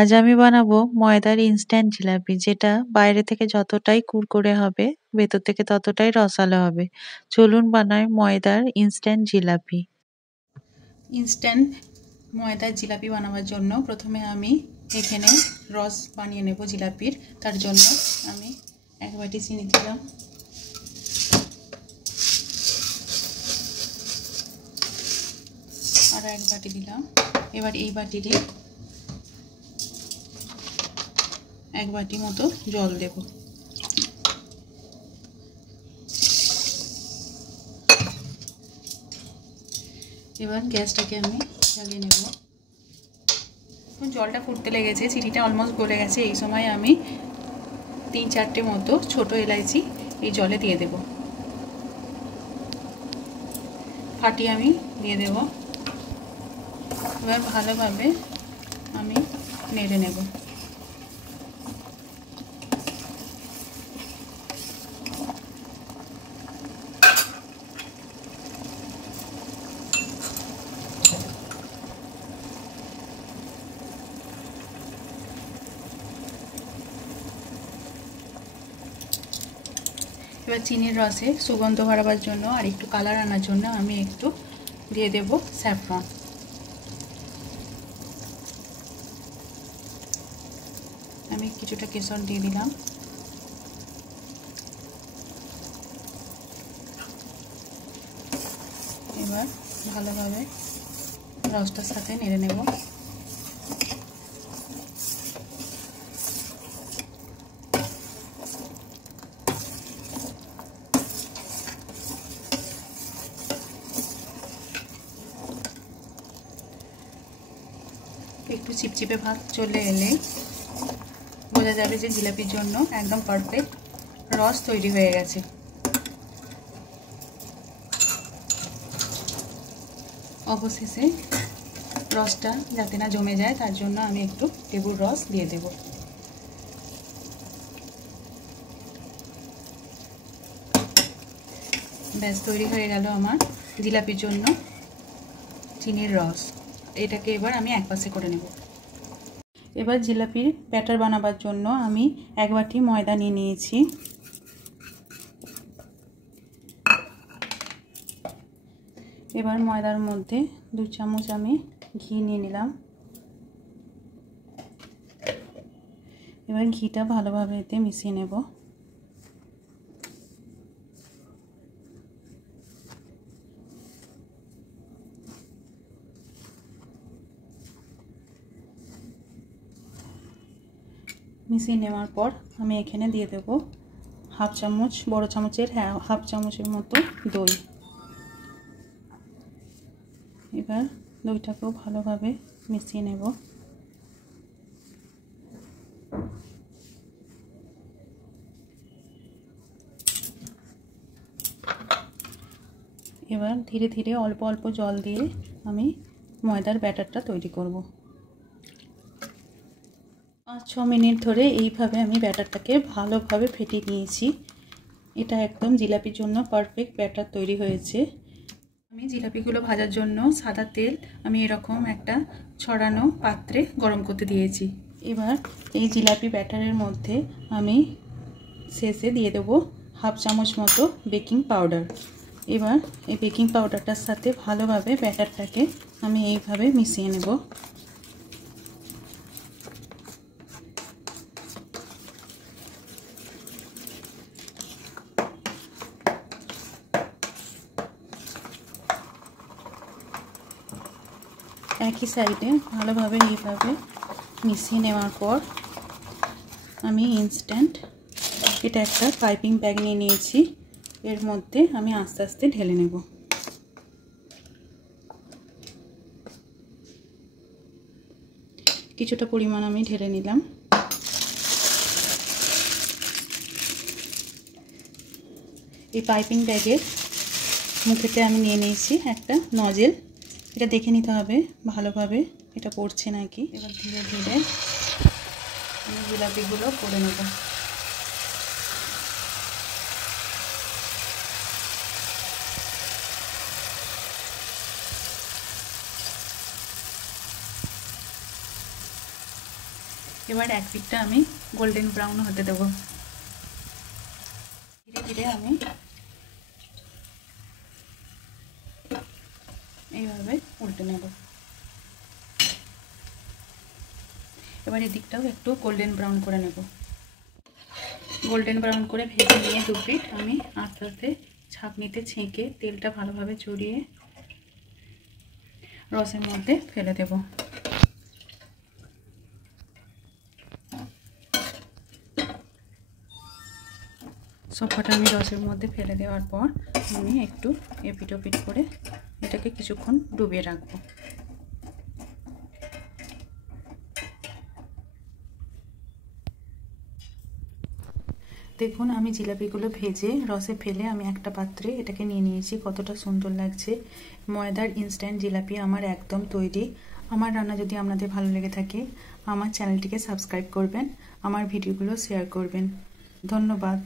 আজ আমি বানাবো ময়দার ইনস্ট্যান্ট জিলাপি, যেটা বাইরে থেকে যতটাই কুরকুরে হবে ভেতর থেকে ততটাই রসালো হবে। চলুন বানাই ময়দার ইনস্ট্যান্ট জিলাপি। ইনস্ট্যান্ট ময়দার জিলাপি বানাবার জন্য প্রথমে আমি এখানে রস বানিয়ে নেব জিলাপির। তার জন্য আমি 1 বাটি চিনি দিলাম, আর 1 বাটি দিলাম। এবার এই বাটিরই 1 বাটি মতো জল দেব। এবার গ্যাসটাকে আমি জ্বালিয়ে নেব। জলটা ফুটতে লেগেছে, চিনিটা অলমোস্ট গলে গেছে। এই সময় আমি 3-4টে মতো ছোটো এলাইচি এই জলে দিয়ে দেব। ফাটিয়ে আমি দিয়ে দেব। এবার ভালোভাবে আমি নেড়ে নেব। এবার চিনির রসে সুগন্ধ বাড়াবার জন্য আর একটু কালার আনার জন্য আমি একটু দিয়ে দেব স্যাফরন। আমি কিছুটা কেশর দিয়ে দিলাম। এবার ভালোভাবে রসটার সাথে নেড়ে নেব। একটু চিপচিপে ভাব চলে এলে বোঝা যাবে যে জিলাপির জন্য একদম পারফেক্ট রস তৈরি হয়ে গেছে। অবশেষে রসটা যাতে না জমে যায় তার জন্য আমি একটু লেবুর রস দিয়ে দেব। ব্যাস তৈরি হয়ে গেল আমার জিলাপির জন্য চিনির রস। এটাকে এবার আমি একপাশে করে নেব। এবার জিলাপির ব্যাটার বানাবার জন্য আমি 1 বাটি ময়দা নিয়ে নিয়েছি। এবার ময়দার মধ্যে 2 চামচ আমি ঘি নিয়ে নিলাম। এবার ঘিটা ভালোভাবে এতে মিশিয়ে নেব। মিশিয়ে নেওয়ার পর আমি এখানে দিয়ে দেব 1/2 চামচ, বড় চামচের 1/2 চামচের মতো দই। এবার দইটাকেও ভালোভাবে মিশিয়ে নেব। এবার ধীরে ধীরে অল্প অল্প জল দিয়ে আমি ময়দার ব্যাটারটা তৈরি করব। 5-6 মিনিট ধরে এইভাবে আমি ব্যাটারটাকে ভালোভাবে ফেটিয়ে নিয়েছি। এটা একদম জিলাপির জন্য পারফেক্ট ব্যাটার তৈরি হয়েছে। আমি জিলাপিগুলো ভাজার জন্য সাদা তেল আমি এরকম একটা ছড়ানো পাত্রে গরম করতে দিয়েছি। এবার এই জিলাপি ব্যাটারের মধ্যে আমি শেষে দিয়ে দেবো 1/2 চামচ মতো বেকিং পাউডার। এবার এই বেকিং পাউডারটার সাথে ভালোভাবে ব্যাটারটাকে আমি এইভাবে মিশিয়ে নেব। একই সাইডে ভালোভাবে এইভাবে মিশিয়ে নেওয়ার পর আমি ইনস্ট্যান্ট এটা একটা পাইপিং ব্যাগ নিয়ে নিয়েছি। এর মধ্যে আমি আস্তে আস্তে ঢেলে নেব। কিছুটা পরিমাণ আমি ঢেলে নিলাম। এই পাইপিং ব্যাগের মুখেতে আমি নিয়ে নিয়েছি একটা নজেল। এটা দেখে নিতে হবে ভালোভাবে এটা পড়ছে নাকি। এবার ধীরে ধীরে আমি জিলাপিগুলো করে নেব। এবার এক পিঠটা আমি গোল্ডেন ব্রাউন হতে দেব। ধীরে ধীরে আমি এইভাবে উল্টে নেব। এবার এদিকটাও একটু গোল্ডেন ব্রাউন করে নেব। গোল্ডেন ব্রাউন করে ভেজে নিয়ে দু পিঠ আমি আস্তে আস্তে ছাঁকনিতে ছেঁকে তেলটা ভালোভাবে চড়িয়ে রসের মধ্যে ফেলে দেব। সবকটা আমি রসের মধ্যে ফেলে দেওয়ার পর আমি একটু এপিট ওপিট করে এটাকে কিছুক্ষণ ডুবিয়ে রাখবো। দেখুন আমি জিলাপিগুলো ভেজে রসে ফেলে আমি একটা পাত্রে এটাকে নিয়ে নিয়েছি। কতটা সুন্দর লাগছে। ময়দার ইনস্ট্যান্ট জিলাপি আমার একদম তৈরি। আমার রান্না যদি আপনাদের ভালো লেগে থাকে আমার চ্যানেলটিকে সাবস্ক্রাইব করবেন, আমার ভিডিওগুলো শেয়ার করবেন। ধন্যবাদ।